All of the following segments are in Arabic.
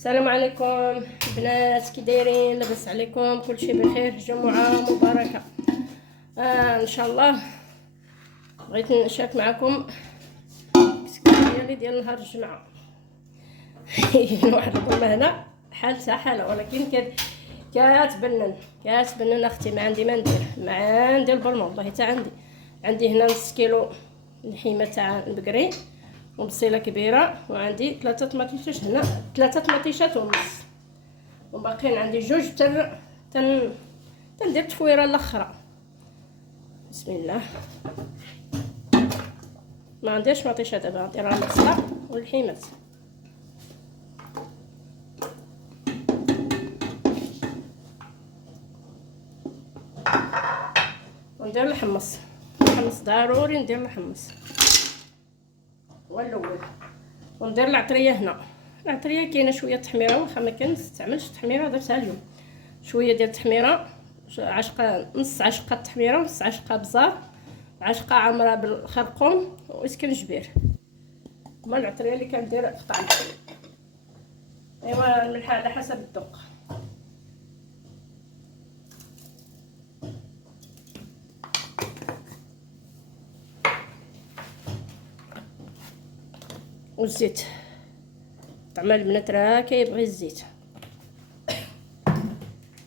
السلام عليكم بنات، كي دايرين؟ لاباس عليكم؟ كلشي بخير؟ جمعه مباركه. ان شاء الله بغيت نشارك معكم ديالي ديال نهار الجمعه. واحد الظلمه هنا حالتها حاله، ولكن كتبنن اختي. ما عندي ما ندير، ما عندي البرمه والله حتى عندي هنا نص كيلو لحيمه تاع البقري وبصيله كبيره، وعندي 3 طماطيشات هنا، 3 طماطيشات ونص، وباقيين عندي جوج تندير تفويره الاخرى. بسم الله. ما عنديش مطيشه دابا، غندير البصله والحيمات وندير الحمص ضروري ندير الحمص هو الاول، وندير العطريه. هنا العطريه كاينه شويه تحميره، واخا ما كنستعملش التحميره درتها اليوم. شويه ديال التحميره، نص عشقه تحميره، نص عشقه بزار، عشقه عامره بالخرقوم واسكنجبير. هما العطريه اللي كندير قطعه. ايوا الملح على حسب الذوق. والزيت طعم البنات راه كيبغي الزيت،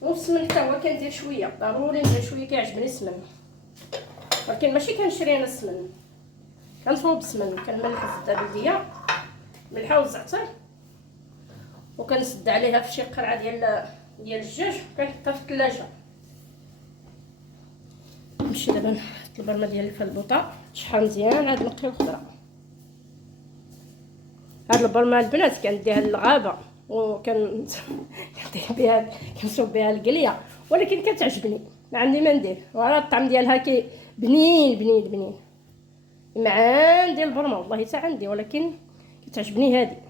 والسمن حتى هو كندير شويه، ضروري ندير شويه، كيعجبني السمن، ولكن ماشي كنشري انا السمن، كنصوب السمن، كنملح الزبده بلديه، ملحه والزعتر، وكنسد عليها في شي قرعه ديال الدجاج، وكنحطها في الثلاجه. نمشي دابا نحط البرمه ديالي في البوطه تشحر مزيان، عاد نقي الخضره. هاد البرمه البنات كنديها للغابه كندير بها، كنصوب بها القليه، ولكن كتعجبني، ما عندي ما ندير، وراه الطعم ديالها بنين. ما عندي البرمه والله حتى عندي، ولكن كتعجبني هذه.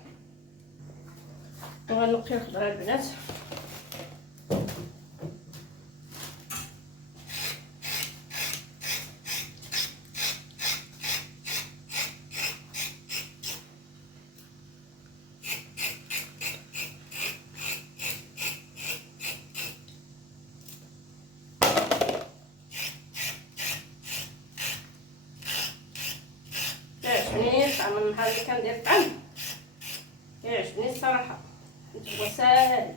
وغنقي الخضره البنات. كيعجبني طعم النهار اللي كندير الطعم، كيعجبني الصراحه، هو ساهل.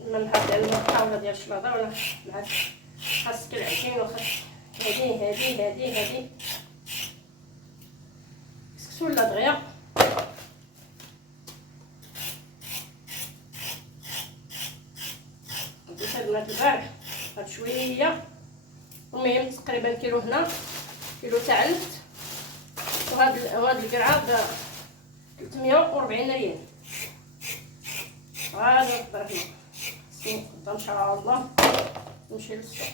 اما النهار ديال الطاوله ديال الشلاضه ولا مع خاصك العجين، وخاصك هادي كسكس ولا دغيا. بديت البنات البارح هاد شويه، المهم تقريبا كيلو هنا، كيلو تاع النفط، وهاد القرعه ب 340 ريال. غادي نقدر هنا ان شاء الله نمشي للسوق.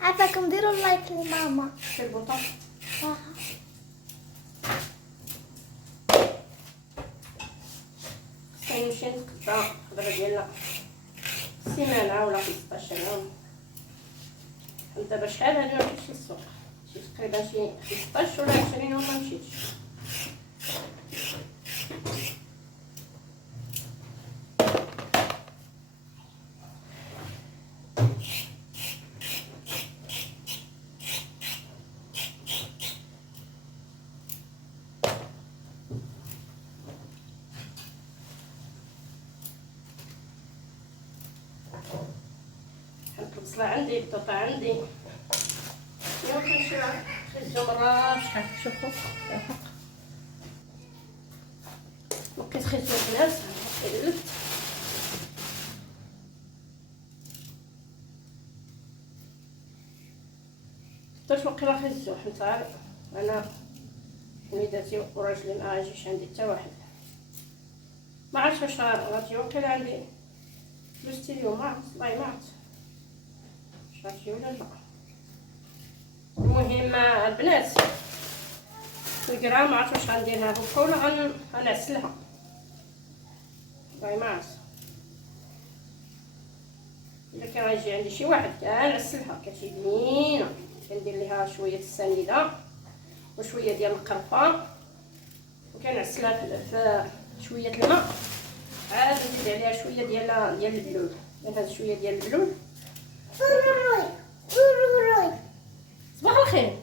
عافاكم ديروا لايك لماما في البوطه نمشي نتقدى الخضره ديالنا سيمانه ولا 15 يوم. دابا شحال هادي ما مشيتش للسوق، شي تقريبا شي 15 ولا 20 يوم ما مشيتش. البصله عندي، البطاطا عندي، اليوم كنمشي خرجو مرة شحال. شوفو الحق لقيت خيط البنات، قلبت حتى وقيلا خيزو، حيت انا وليداتي وراجلي ما غايجيش عندي حتى واحد، ما عرفتش واش غاتجي. وقيلا عندي فلوس اليوم، ما عرفت والله، ما عرفت واش غاتجي ولا لا. المهم البنات القرعه ما عرفت واش غنديرها، بكره ولا غنعسلها، والله ما عرفت. الا كان غيجي عندي شي واحد كنعسلها، كتجي بنينه. كندير ليها شويه السنيده وشويه ديال القرفه وكنعسلها في شويه الماء، عاد نزيد عليها شويه ديال البلول. نهز شويه ديال البلول. صباح الخير.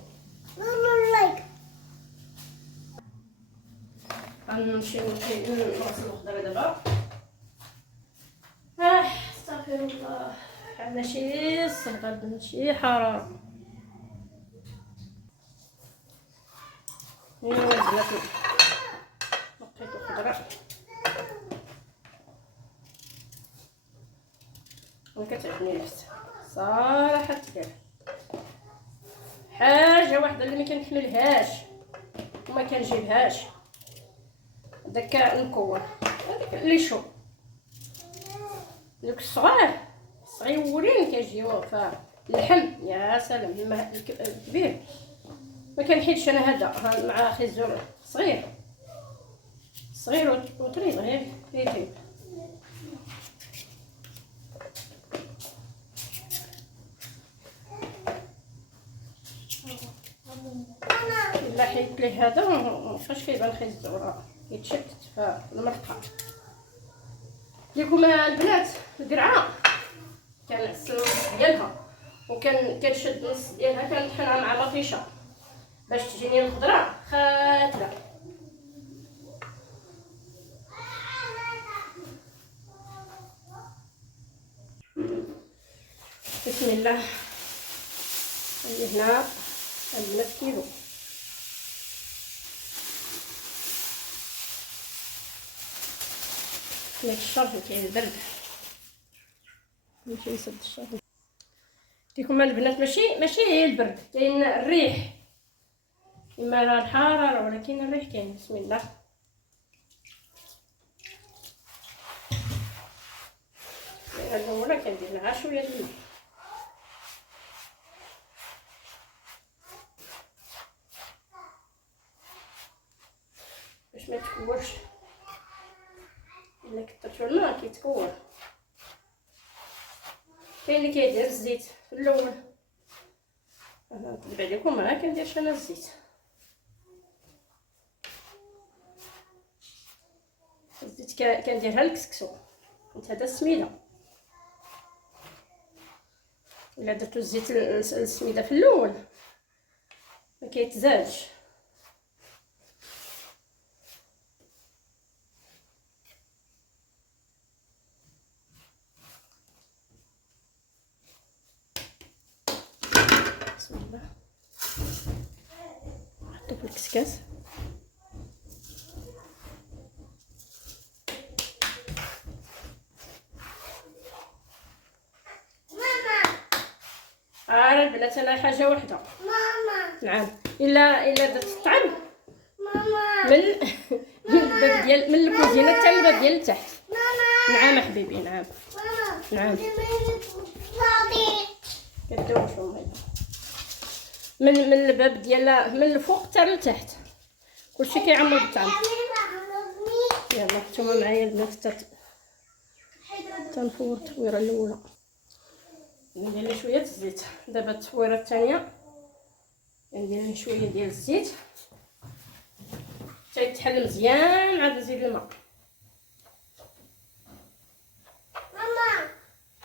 غنمشي نغسل الخضره دابا. استغفر الله، ماشي الصهد ماشي حراره. ايوا البنات لقيتو خضره وكتعجبني نفسها صراحه. تكال حاجه واحده اللي ما كنحملهاش وما كنجيبهاش داك المكون، هذاك اللي شو دوك الصغيورين كيجيو فاللحم. يا سلام، الكبير ما كنحيدش انا هذا مع خيزور صغير وطريق غير يطيب. الا حيت ليه هذا فاش كيبان خيزور كيتشتت في المرقه. ليكم البنات القرعه كنعسل نص ديالها كنشد نص ديالها كنطحنها مع مطيشه باش تجيني الخضره خاتله. بسم الله. هنا عندنا كيلو. داك الشرف كاين البرد نمشي نسد الشرف. ديكم البنات ماشي هي البرد، كاين الريح، اما الحراره ولكن الريح كاين. بسم الله. الاولى كندير لها شويه د الماء باش ما تكورش. الا كثرتو الماء كيتكور. كاين اللي كيدير الزيت في الاول، انا نكذب عليكم ما كنديرش انا الزيت. الزيت كنديرها للكسكسو، حيت هذا السميده. الا درتو الزيت السميده في الاول ما كيتزادش. بسم الله. نحطو في الكسكاس. البنات انا حاجه واحده. ماما. نعم. الا درت الطعم ماما. من الباب ديال من الكوزينه حتى الباب ديال التحت. ماما. نعم حبيبي. نعم. ماما. نعم. فاضي. كدوشو من الباب ديال من الفوق حتى لتحت كلشي كيعمر بالطعم. يلا نتوما معايا البنات تنفور التفويره الاولى. ندير لي شويه الزيت. دابا التفويره الثانيه ندير لي شويه ديال الزيت حتى يتحل مزيان. عاد نزيد الماء.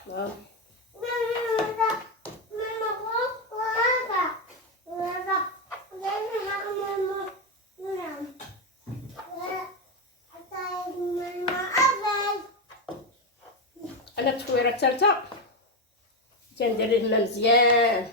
ماما. انا التفويره الثالثه كندير ليه الماء مزيان.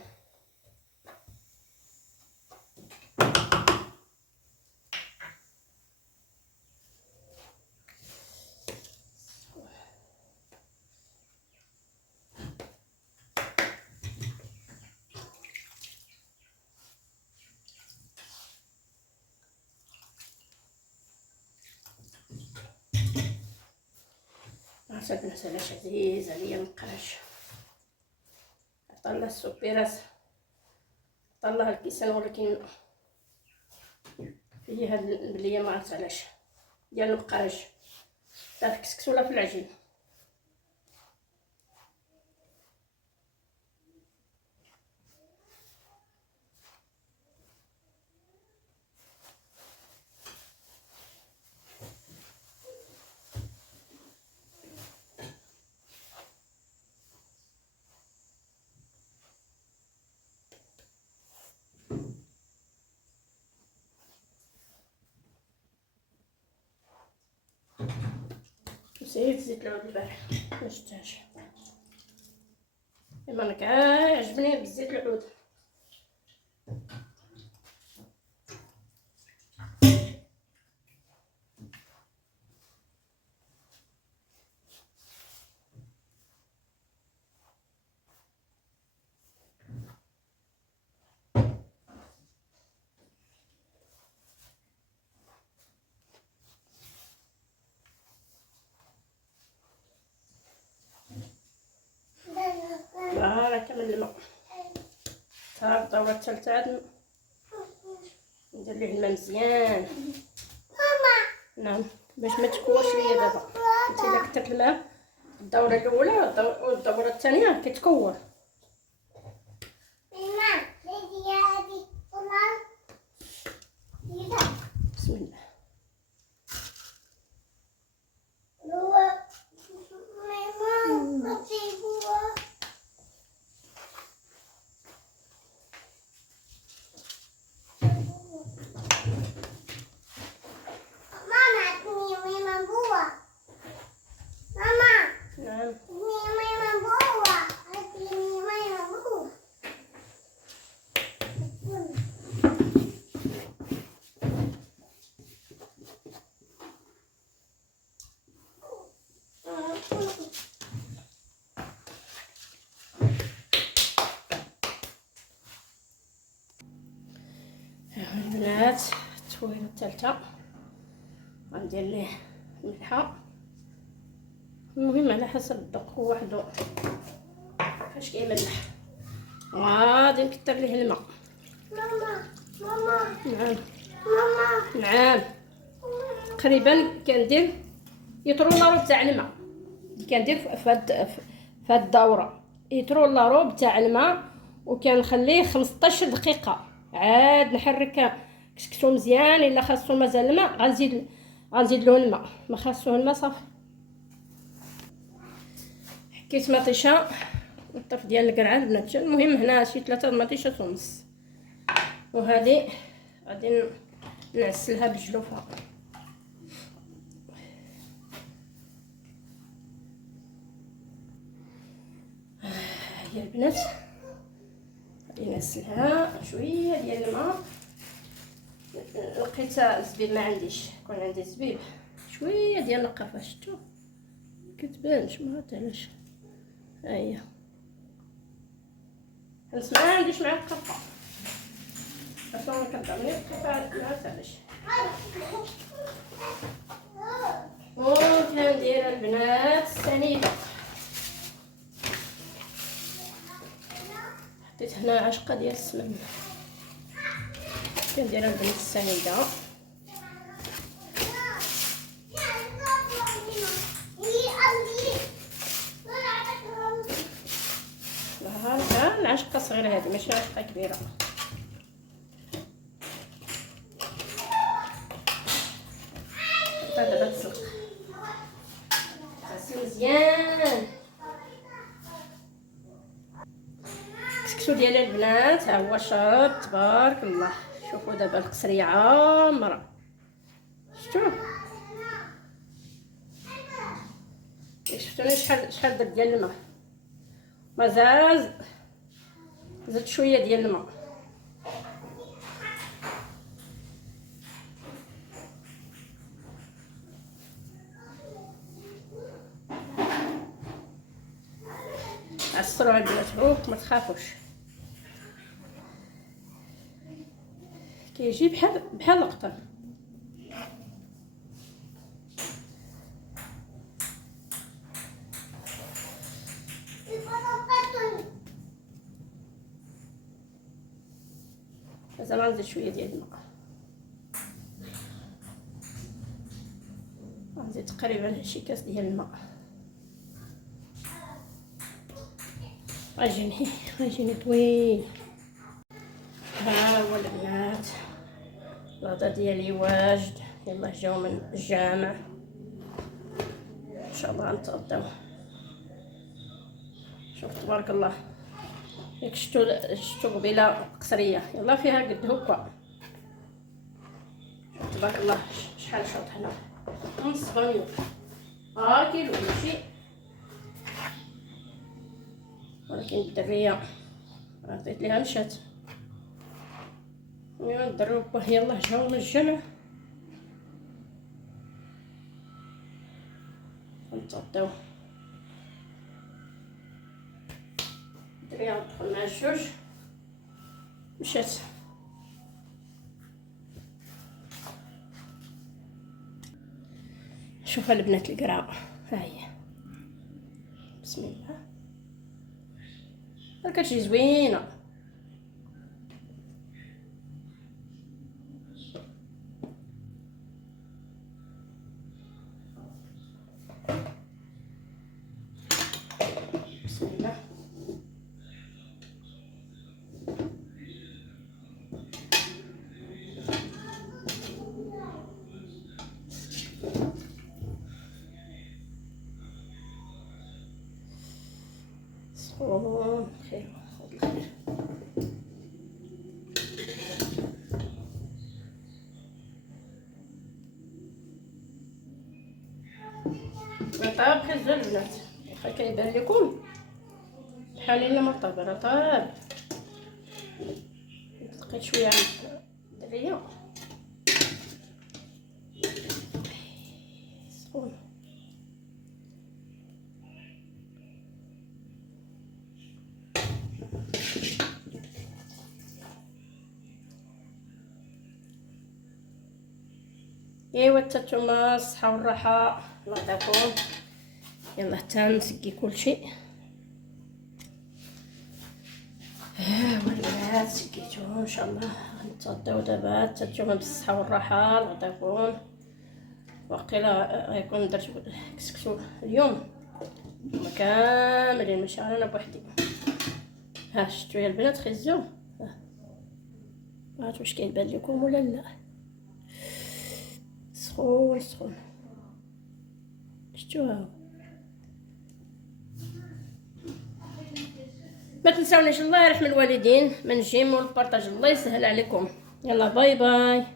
عرفت البنات علاش عزيز عليا المقراش. عطالله السوبيرات عطالله الكيسان، ولكن فيه هاد البليه ما عرفت علاش ديال المقراش لا في الكسكس ولا في العجين. نسيت زيت العود البارح مشتاش، اما انا كيعجبني بزيت العود. راه كامل الماء صافي. الدورة الثالثة عاد ندير ليه الماء مزيان. ماما نعم باش ما تكواش ليا دابا. انت الا كثرت الماء الدورة الأولى والدورة الثانية كتكور. ماما ليدي هادي والله يلا بسم الله. هو ماما بتيجوا ماما تني ماما بوا ماما نعم تني ماما بوا تني ماما بوا البنات التويره الثالثه غندير ليه الملحه. المهم على حسب الذوق وحده فاش كيملح. غادي نكثر ليه الماء. ماما ماما نعم ماما نعم تقريبا كندير يطرو لارو تاع الماء اللي كندير في هاد الدوره. يطرو لارو تاع الماء وكنخليه 15 دقيقه. عاد نحرك كسكسو مزيان. الا خاصو مازال الماء غنزيد له الماء، ما خاصو الماء صافي. حكيت مطيشه والطف ديال القرعه البنات. المهم هنا شي 3 مطيشات ونص، وهذه غادي نعسلها بجلوفها. هي البنات غادي نعسلها شويه ديال الماء. لقيت الزبيب ما عنديش، كون عندي الزبيب شويه ديال القرفه شفتو كتبانش ما عرفت علاش. ها هي حيت ما عنديش معاك قرفه اصلا كضرني القرفه ما عرفت علاش. وكندير البنات السنيده. حطيت هنا عشقه ديال السمن. كندير البنات السنيده. ها العشقه صغيره هذه ماشي عشقه كبيره. حطها دابا تسلق غسل مزيان. الكسكسو ديال البنات ها هو شاط تبارك الله. شوفوا دابا القصريه عامره شفتوا. شفتوني شحال درت ديال الماء. مازال زدت شويه ديال الماء. عصروا البنات ما تخافوش. كيجي بحال القطن. مازال غنزيد شويه ديال الماء. غنزيد تقريبا شي كاس ديال الماء. غيجيني طويل. ها هو البنات الغدا ديالي واجد. يلا جاو من الجامع ان شاء الله غنتغداو. شوف تبارك الله ياك شفتو قبيله قصريه يلا فيها قد هكا. شوف تبارك الله شحال شوط هنا نص غنيو كيلو ماشي، ولكن الدريه عطيت ليها مشات. يلا الدري وباه يلاه جاو من الجمع، نتغداو. الدريه غتدخل مع الجوج مشات. شوف البنات القرا، ها هي بسم الله، راه كتجي زوينه. بسم الله. صون خير خذ الخير. طاب خير زول البنات، واخا كيبان لكم بحال الا ما طاب، راه طاب. لقيت شويه عند الدريه سخون. ايوا تاتوما الصحه والراحه، الله يعطيكم. يلا حتى نسقي كلشي. والبنات سقيتو ان شاء الله غنتغداو دابا. تاتوما بالصحه والراحه، الله يعطيكم. واقيلا غيكون درت كسكسو اليوم، هما كاملين ماشي غير انا بوحدي. ها شفتوا يا البنات خزو، عرفتوا واش كيبان لكم ولا لا؟ سخون سخون، شفتوا ها. ما تنساونيش الله يرحم الوالدين من جيم والبارطاج، الله يسهل عليكم. يلا باي باي.